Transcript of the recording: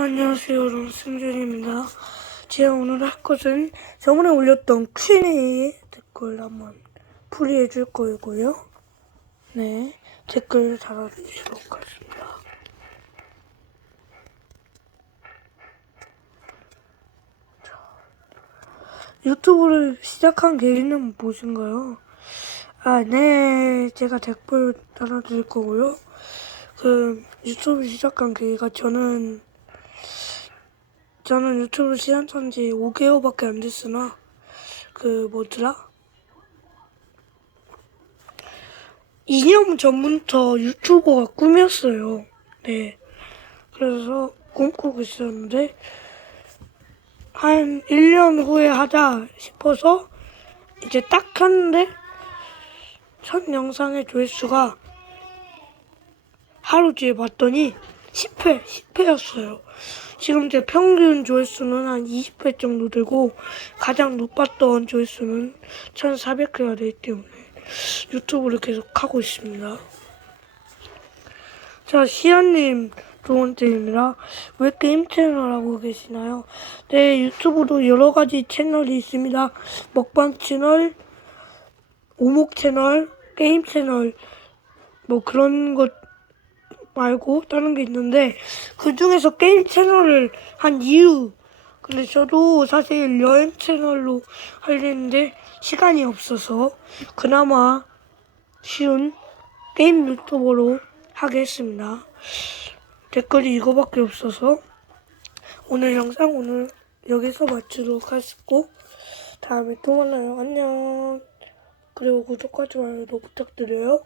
안녕하세요 여러분 승준입니다 제가 오늘 할 것은 저번에 올렸던 Q&A 댓글 한번 풀이해 줄 거고요 네 댓글 달아주시도록 하겠습니다 자, 유튜브를 시작한 계기는 무엇인가요? 아, 네, 제가 댓글 달아드릴 거고요. 그 유튜브 시작한 계기가 저는 저는 유튜브 시작한 지 5개월밖에 안 됐으나 그 뭐더라? 2년 전부터 유튜버가 꿈이었어요. 네. 그래서 꿈꾸고 있었는데 한 1년 후에 하자 싶어서 이제 딱 했는데 첫 영상의 조회수가 하루 뒤에 봤더니 10회, 10회였어요. 지금 제 평균 조회수는 한 20회 정도 되고 가장 높았던 조회수는 1,400회가 되기 때문에 유튜브를 계속 하고 있습니다. 자, 두 번째입니다. 왜 게임 채널 하고 계시나요? 네, 유튜브도 여러 가지 채널이 있습니다. 먹방 채널, 오목 채널, 게임 채널, 뭐 그런 것 말고 다른 게 있는데 그 중에서 게임 채널을 한 이유 근데 저도 사실 여행 채널로 하려는데 시간이 없어서 그나마 쉬운 게임 유튜버로 하겠습니다. 댓글이 이거밖에 없어서 오늘 영상 오늘 여기서 마치도록 하겠고 다음에 또 만나요. 안녕. 그리고 구독과 좋아요도 부탁드려요.